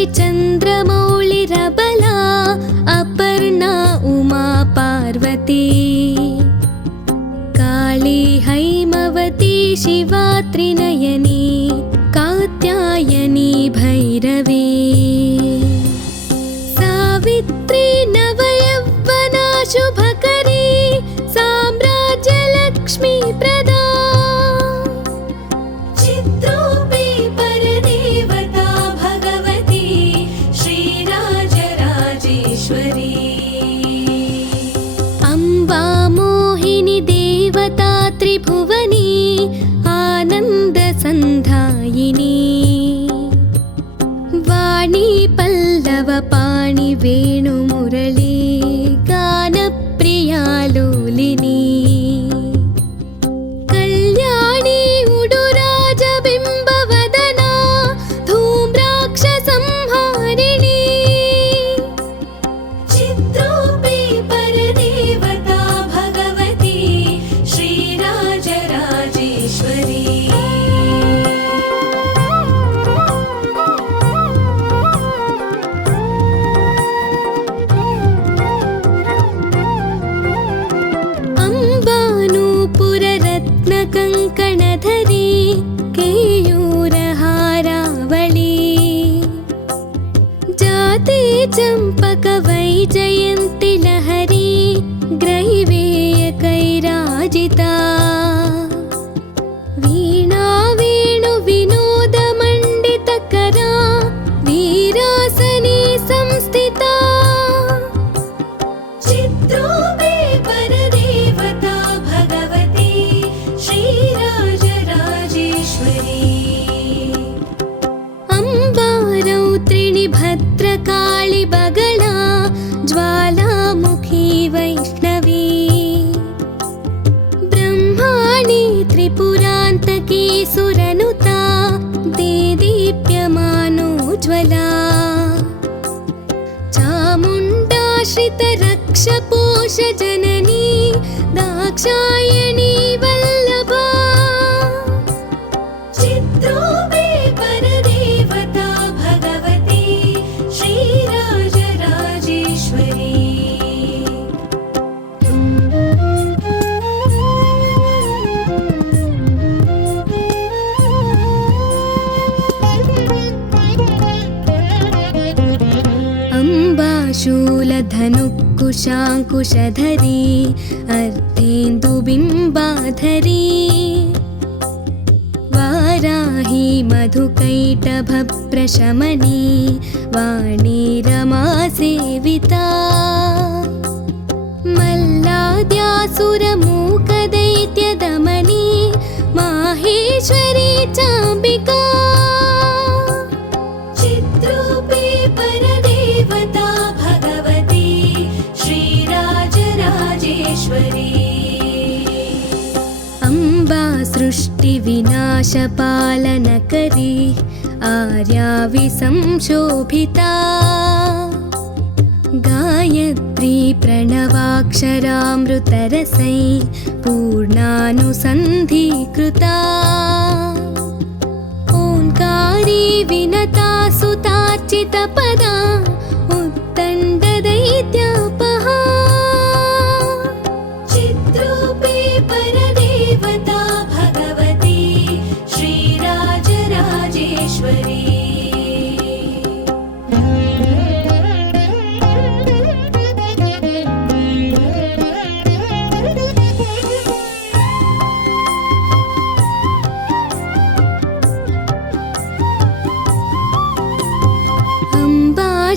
शाम्भवी चन्द्रमौळिरबला अपर्णा उमा पार्वती काली हैमवती शिवा त्रिनयनी कात्यायनी भैरवी सावित्री नवयौवना शुभकरी साम्राज्यलक्ष्मी प्रदा चित्रूपी परदेवता भगवती श्रीराजराजेश्वरी अम्बा मोहिनी देवता त्रिभुवनी आनन्दसन्धायिनी वाणी पल्लवपाणि वेणुमुरली गानप्रिया लोलिनी कल्याणी उडुराजबिम्बवदना धूम्राक्षसंहारिणी चित्रूपी परदेवता भगवती श्रीराजराजेश्वरी कंकणधरी केयूरहारावळी जाते चंपक वैजयन्ति लहरी ग्रैवेय कैराजिता वीणा वेणु विनोद मंडितकरा वीरासने संस्थिता चित्रूपी परदेवता भगवती श्रीराजराजेश्वरी अम्बारौत्रिणी भद्रकाळि बगला ज्वालामुखी वैष्णवी ब्रह्माणि त्रिपुरान्तकी सुरनुता देदीप्यमानोज्ज्वला चामुण्डाश्रितरक्षपोषजननी दाक्षायणी वल्लभा चित्रूपी परदेवता भगवती श्रीराजराजेश्वरी अम्बाशूलधनुकुशाङ्कुशधरी अर्धेन्दुबिम्बाधरी वाराही मधुकैटभप्रशमनी वाणी रमा सेविता मल्लाद्यासुरमूकदैत्यदमनी माहेश्वरी चाम्बिका चित्रूपी परदेवता भगवती श्रीराजराजेश्वरी अम्बा सृष्टिविनाशपालनकरी आर्याविसंशोभिता गायत्री प्रणवाक्षरामृतरसै पूर्णानुसन्धीकृता ओंकारी विनता सुतार्चितपदा उत्तण्डदैत्यापहा चित्रूपी परदेवता भगवती श्रीराजराजेश्वरी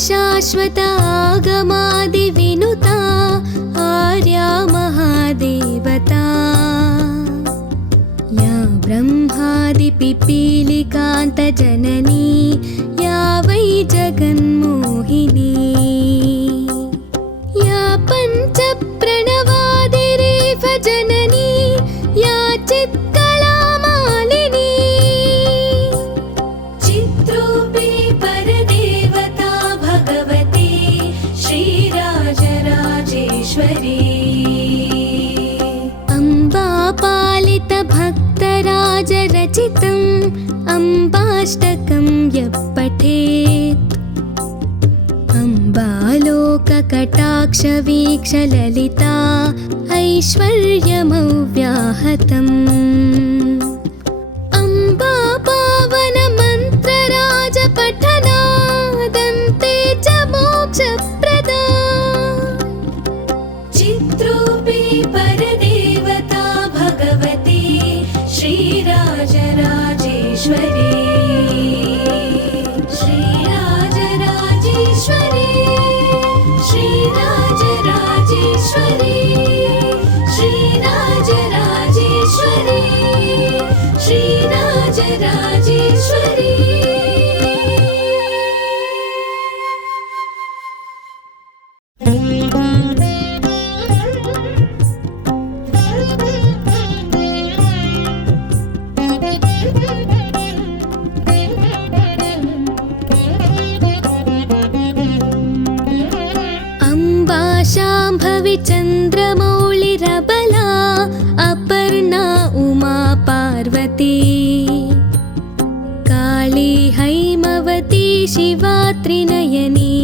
शाश्वत आगमादिविनुता आर्या महादेवता या ब्रह्मादिपिपीलिकान्तजननी या वै जगन्मोहिनी या पञ्चप्रणवादिरेफ जननी या चित्कलामालिनी चित्रूपी परदेवता भगवती श्रीराजराजेश्वरी अम्बापालितभक्तराजरचितम् अम्बाष्टकं यः पठेत् अलोककटाक्षवीक्षललिता ऐश्वर्यमव्याहतम् अम्बा पावनमन्त्रराजपठनादन्ते च मोक्षप्रदा चित्रूपी परदेवता भगवती श्रीराजराजेश्वरी श्रीराजराजेश्वरी श्रीराजराजेश्वरी श्रीराजराजेश्वरी श्रीराजराजेश्वरी शाम्भवी चन्द्रमौळिरबला अपर्णा उमा पार्वती काली हैमवती शिवा त्रिनयनी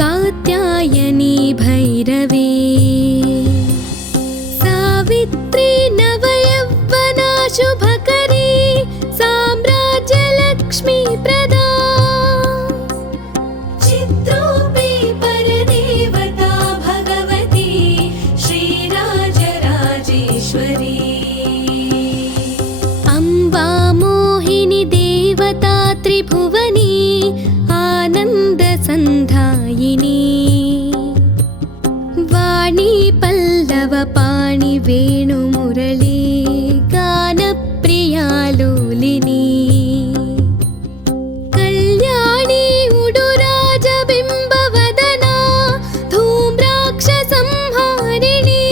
कात्यायनी भैरवी सावित्री नवयौवना शुभकरी साम्राज्यलक्ष्मी प्रदा चित्रूपी परदेवता भगवती श्रीराजराजेश्वरी अम्बा मोहिनी देवता त्रिभुवनी आनन्दसन्धायिनी वाणी पल्लवपाणि वेणुमुरली गानप्रिया लोलिनी कल्याणी उडुराजबिम्बवदना धूम्राक्षसंहारिणी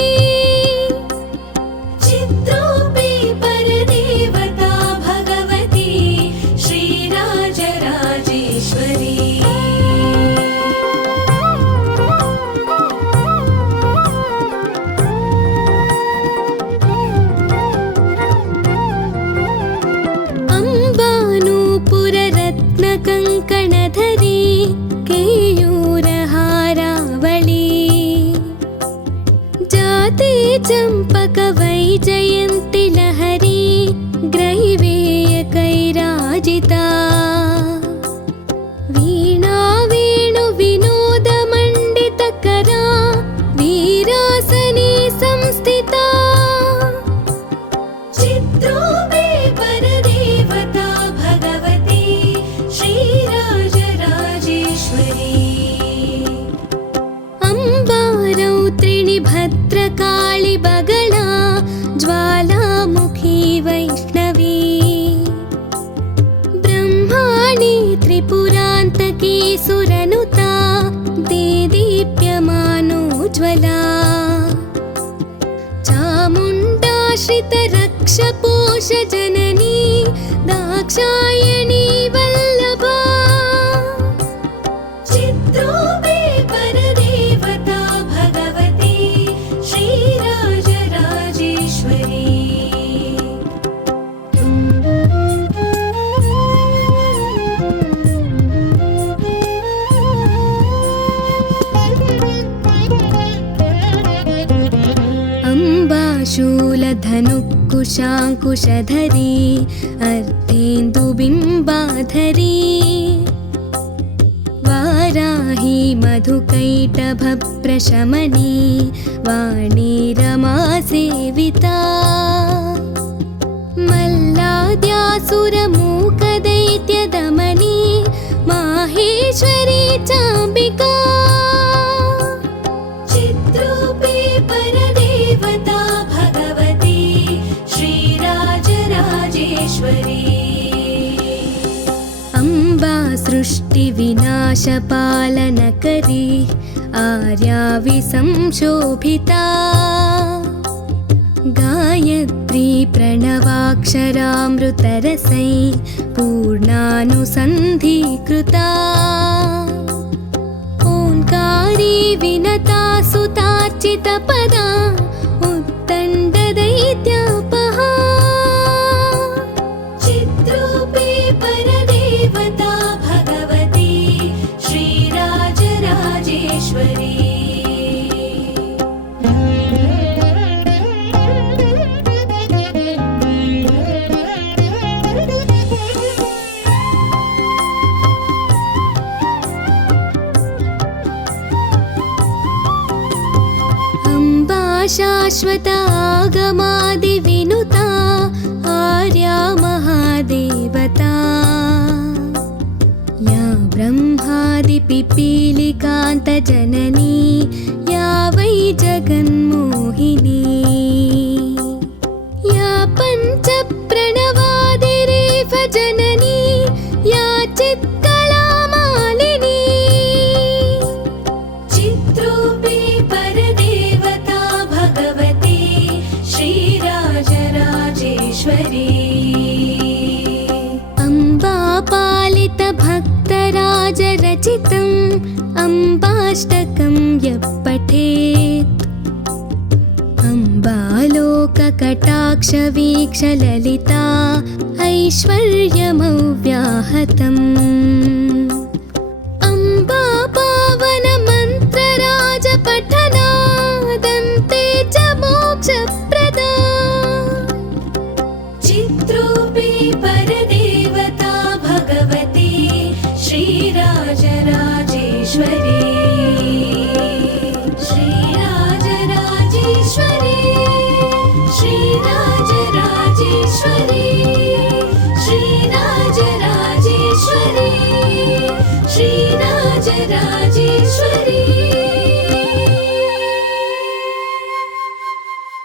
चित्रूपी परदेवता भगवती श्रीराजराजेश्वरी अम्बानूपुररत्नकङ्कणधरी केयूरहारावळी जाते चम्पकवैजयन्ति लहरी ग्रैवेयकैराजिता वीणा वेणुविनोदमण्डितकरा वीरासने संस्थिता चित्रूपी परदेवता भगवती श्रीराजराजेश्वरी अम्बा रौत्रिणी भद्रकाळि बगला ज्वालामुखी वैष्णवी ब्रह्माणि त्रिपुरान्तकी सुरनुता देदीप्यमानोज्ज्वला चामुण्डाश्रितरक्षपोषजननी दाक्षायणी वल्लभा चित्रूपी परदेवता भगवती श्रीराजराजेश्वरी अम्बा शूलधनुकुशाङ्कुशधरी अर्धेन्दुबिम्बाधरी वाराही मधुकैटभप्रशमनी वाणी रमासेविता मल्लाद्यासुरमूकदैत्यदमनी माहेश्वरी चाम्बिका चित्रूपी परदेवता भगवती श्रीराजराजेश्वरी अम्बा सृष्टिविनाशपालनकरी आर्याविसंशोभिता गायत्री प्रणवाक्षरामृतरसै पूर्णानुसन्धीकृता ओङ्कारी विनता सुतार्चितपदा उत्तण्डदैत्यापहा चित्रूपी परदेवता भगवती श्रीराजराजेश्वरी शाश्वत आगमादिविनुता आर्या महादेवता या ब्रह्मादिपिपीलिकान्तजननी या वै जगन्मोहिनी या पञ्चप्रणवादिरेफ जननी या चित्कलामालिनी चित्रूपी परदेवता भगवती श्रीराजराजेश्वरी अम्बापालितभक्तराजरचितम् अम्बाष्टकं यः पठेत् अम्बालोककटाक्षवीक्षललिता ऐश्वर्यमव्याहतम् अम्बापावनमन्त्रराजपठनादन्ते च मोक्षप्रदा चित्रूपी परदेवता भगवती श्रीराजराजेश्वरी श्रीराजराजेश्वरी श्रीराजराजेश्वरी श्रीराजराजेश्वरी श्रीराजराजेश्वरी